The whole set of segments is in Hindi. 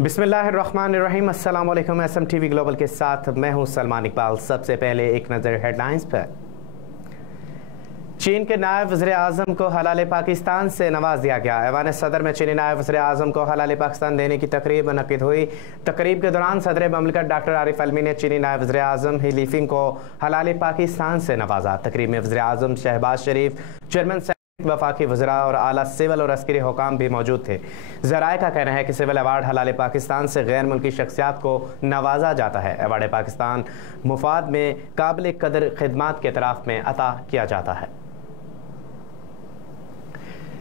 बिस्मिल्लाहिर्रहमानिर्रहीम। अस्सलाम वालेकुम। SMTV ग्लोबल के साथ मैं हूं सलमान इकबाल। सबसे पहले एक नज़र हेडलाइंस पर। चीन के नायब वज़ीर आज़म को हलाल पाकिस्तान से नवाज दिया गया। ऐवान सदर में चीनी नायब वज़ीर आज़म को हलाल पाकिस्तान देने की तकरीब मुनक़िद हुई। तकरीब के दौरान सदर ममलकत डॉक्टर आरिफ अलवी ने चीनी नायब वज़ीर आज़म ही लीफिंग को हलाल पाकिस्तान से नवाजा। तकरीब में वज़ीर आज़म शहबाज शरीफ, चेयरमैन वफाकी वज़रा और आला सिविल और अस्करी हुकाम भी मौजूद थे। ज़राए का कहना है कि सिविल अवार्ड हलाल पाकिस्तान से गैर मुल्की शख्सियात को नवाजा जाता है। अवार्ड पाकिस्तान मुफाद में काबिल कदर खिदमात के एतराफ़ में अता किया जाता है।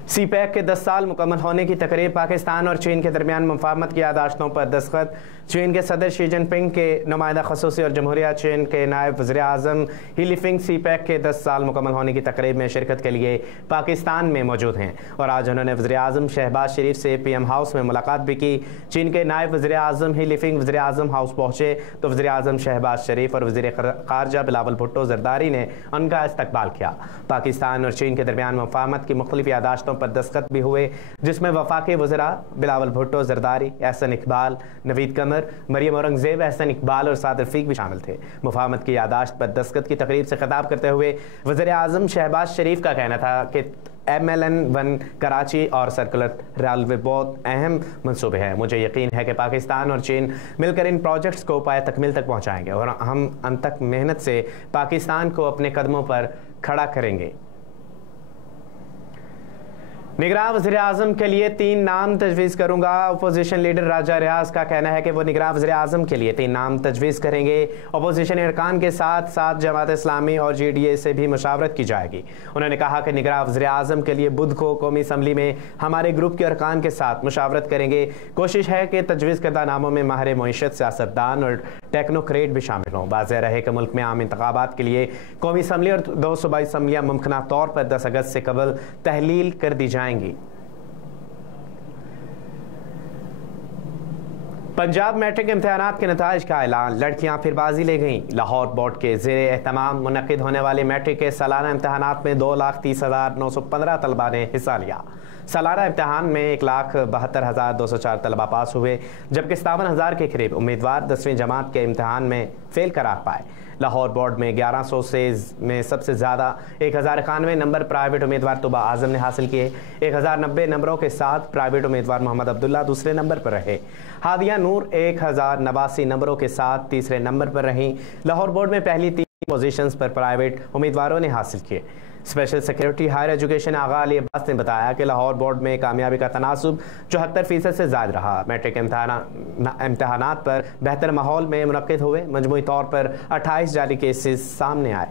CPEC के 10 साल मुकम्मल होने की तकरीब। पाकिस्तान और चीन के दरमियान मुफाहमत की यादाश्तों पर दस्तखत। चीन के सदर शी जिनपिंग के नुमाइंदा खसूसी और जमहूरिया चीन के नायब वज़ीर आज़म ही लीफिंग CPEC के 10 साल मुकम्मल होने की तकरीब में शिरकत के लिए पाकिस्तान में मौजूद हैं और आज उन्होंने वज़ीर आज़म शहबाज शरीफ से PM हाउस में मुलाकात भी की। चीन के नायब वज़ीर आज़म ही लीफिंग वज़ीर आज़म हाउस पहुँचे तो वज़ीर आज़म शहबाज शरीफ और वज़ीर ख़ारजा बिलावल भुट्टो ज़रदारी ने उनका इस्तकबाल किया। पाकिस्तान और चीन के दरमियान मुफाहमत की मुख्तलिफ यादाश्तों पर दस्तखत भी हुए, जिसमें वफाकी वज़रा बिलावल भुट्टो ज़रदारी, एहसन इकबाल, नवीद कमर, मरियम औरंगज़ेब, एहसन इकबाल और साद रफ़ीक भी शामिल थे। मुफाहमत की यादाश्त पर दस्तखत की तकरीब से खिताब करते हुए वज़ीर आज़म शहबाज शरीफ का कहना था कि MLN1 कराची और सर्कुलर रेलवे बहुत अहम मंसूबे हैं। मुझे यकीन है कि पाकिस्तान और चीन मिलकर इन प्रोजेक्ट्स को पाए तकमील तक पहुँचाएंगे और हम अंतक मेहनत से पाकिस्तान को अपने कदमों पर खड़ा करेंगे। निगरान वज़ीर आज़म के लिए 3 नाम तजवीज़ करूंगा। अपोजिशन लीडर राजा रियाज का कहना है कि वो निगरान वज़ीर आज़म के लिए 3 नाम तजवीज़ करेंगे। अपोजिशन अरकान के साथ साथ जमात इस्लामी और GDA से भी मशावरत की जाएगी। उन्होंने कहा कि निगरान वज़ीर आज़म के लिए बुध को कौमी असम्बली में हमारे ग्रुप के अरकान के साथ मशावरत करेंगे। कोशिश है कि तजवीज़ करदा नामों में माहिर मईशत, सियासतदान और टेक्नोक्रेट भी शामिल हों। वाज़ेह रहे कि मुल्क में आम इंतखाबात के लिए कौमी असम्बली और 2 सूबाई असम्बलियाँ मुमकिना तौर पर 10 अगस्त से कबल तहलील कर दी जाएंगी। पंजाब मैट्रिक इम्तहानात के नताइज का ऐलान। लड़कियां फिर बाजी ले गईं। लाहौर बोर्ड के ज़ेरे एहतमाम मुनक़िद होने वाले मैट्रिक के सालाना इम्तहानात में 2,30,915 तलबा ने हिस्सा लिया। सालाना इम्तहान में 1,72,204 तलबा पास हुए, जबकि 57,000 के करीब उम्मीदवार 10वीं जमात के इम्तहान में फेल करार पाए। लाहौर बोर्ड में 1100 में सबसे ज़्यादा 1,091 नंबर प्राइवेट उम्मीदवार तुबा आज़म ने हासिल किए। 1,090 नंबरों के साथ प्राइवेट उम्मीदवार मोहम्मद अब्दुल्ला दूसरे नंबर पर रहे। हादिया नूर 1,089 नंबरों के साथ तीसरे नंबर पर रहीं। लाहौर बोर्ड में पहली 3 पोजीशंस पर प्राइवेट उम्मीदवारों ने हासिल किए। स्पेशल सेक्रेटरी हायर एजुकेशन आगा अली अब्बास ने बताया कि लाहौर बोर्ड में कामयाबी का तनासुब 74% से ज़्यादा रहा। मैट्रिक इम्तहानात पर बेहतर माहौल में मुनक़िद हुए। मजमूई तौर पर 28 जाली केसेस सामने आए।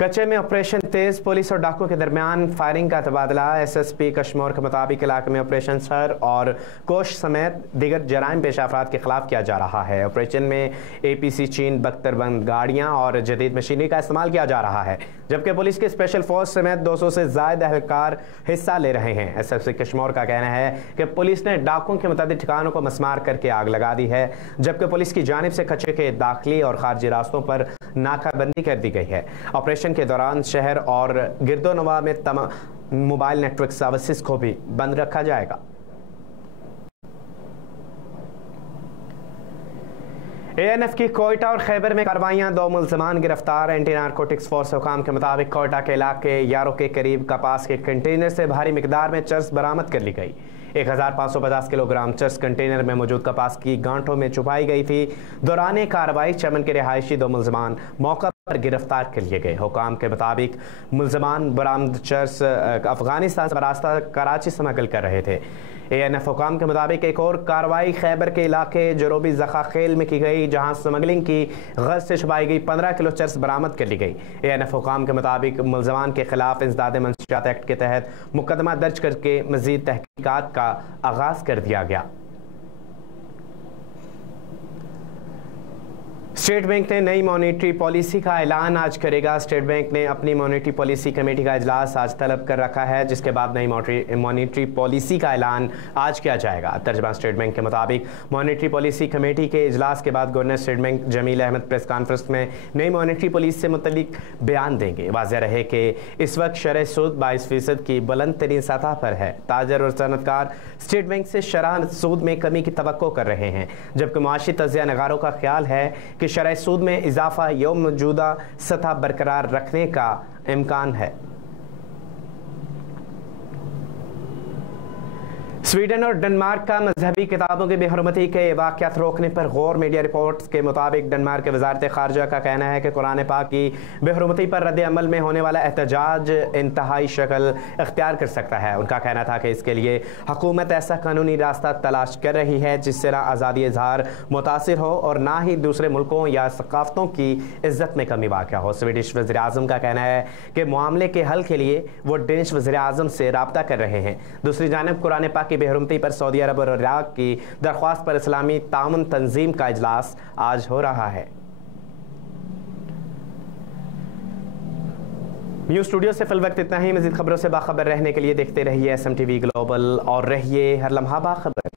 कच्चे में ऑपरेशन तेज। पुलिस और डाकुओं के दरमियान फायरिंग का तबादला। SSP कश्मीर के मुताबिक इलाके में ऑपरेशन सर और कोश समेत दिगर जराइम पेशा अफराद के खिलाफ किया जा रहा है। ऑपरेशन में APC चीन बख्तरबंद गाड़ियाँ और जदीद मशीनरी का इस्तेमाल किया जा रहा है, जबकि पुलिस के स्पेशल फोर्स समेत 200 से ज़ायद एहलकार हिस्सा ले रहे हैं। SSP कश्मीर का कहना है कि पुलिस ने डाकुओं के मुताबिक ठिकानों को मसमार करके आग लगा दी है, जबकि पुलिस की जानिब से कच्चे के दाखिली और खारजी रास्तों पर नाकाबंदी कर दी गई है। ऑपरेशन के दौरान शहर और गिरदोनवा में तमाम मोबाइल नेटवर्क सर्विसेज को भी बंद रखा जाएगा। ANF की कोयटा और खैबर में कार्रवाइयां। 2 मुल्ज़मान गिरफ्तार। एंटी नारकोटिक्स फोर्स हुकाम के मुताबिक कोयटा के इलाके यारों के करीब कपास के कंटेनर से भारी मिकदार में चर्स बरामद कर ली गई। 1,550 किलोग्राम चर्स कंटेनर में मौजूद कपास की गांठों में छुपाई गई थी। दौरान कार्रवाई चमन के रिहायशी 2 मुल्ज़मान मौका पर गिरफ्तार कर लिए गए। हुकाम के मुताबिक मुल्ज़मान बरामद चर्स अफगानिस्तान से रास्ता कराची स्मगल कर रहे थे। ANF हुकाम के मुताबिक एक और कार्रवाई खैबर के इलाके जनूबी ज़खाखेल में की गई, जहां स्मगलिंग की गर्ज से छुपाई गई 15 किलो चर्स बरामद कर ली गई। ANF हुकाम के मुताबिक मुल्ज़मान के खिलाफ इंसदाद मंशियात एक्ट के तहत मुकदमा दर्ज करके मज़ीद तहकीकात का आगाज़ कर दिया गया। स्टेट बैंक ने नई मॉनेटरी पॉलिसी का ऐलान आज करेगा। स्टेट बैंक ने अपनी मॉनेटरी पॉलिसी कमेटी का इजलास आज तलब कर रखा है, जिसके बाद नई मॉनेटरी पॉलिसी का ऐलान आज किया जाएगा। तर्जमा स्टेट बैंक के मुताबिक मॉनेटरी पॉलिसी कमेटी के इजलास के बाद governor State Bank Jamil Ahmed press conference में नई मॉनेटरी पॉलिसी से मुतल्लिक बयान देंगे। वाज़ेह रहे कि इस वक्त शरह सूद 22% की बुलंद तरीन सतह पर है। ताजर और सनतकार स्टेट बैंक से शरह सूद में कमी की तवक्को कर रहे हैं, जबकि मुआशी तजिया नगारों का ख्याल है कि शरह सूद में इजाफा या मौजूदा सतह बरकरार रखने का इम्कान है। स्वीडन और डेनमार्क का मजहबी किताबों की बेहरमती के वाक़यात रोकने पर गौर। मीडिया रिपोर्ट्स के मुताबिक डेनमार्क के वजारत खारजा का कहना है कि कुरान पाक की बेहरमती पर रद्द अमल में होने वाला एहतजाज इंतहाई शक्ल अख्तियार कर सकता है। उनका कहना था कि इसके लिए हुकूमत ऐसा कानूनी रास्ता तलाश कर रही है जिससे ना आज़ादी इजहार मुतासिर हो और ना ही दूसरे मुल्कों या सकाफ़तों की इज्जत में कमी वाक़या हो। स्वीडिश वज़ीर आज़म का कहना है कि मामले के हल के लिए वो डेनिश वज़ीर आज़म से रब्ता कर रहे हैं। दूसरी जानब कुरान पाक की बेहरमती पर सऊदी अरब और इराक की दरख्वास्त पर इस्लामी ताउन तंजीम का इजलास आज हो रहा है। न्यूज़ स्टूडियो से फिल वक्त इतना ही। मज़ीद खबरों से बाखबर रहने के लिए देखते रहिए SMTV ग्लोबल और रहिए हर लम्हा बाखबर।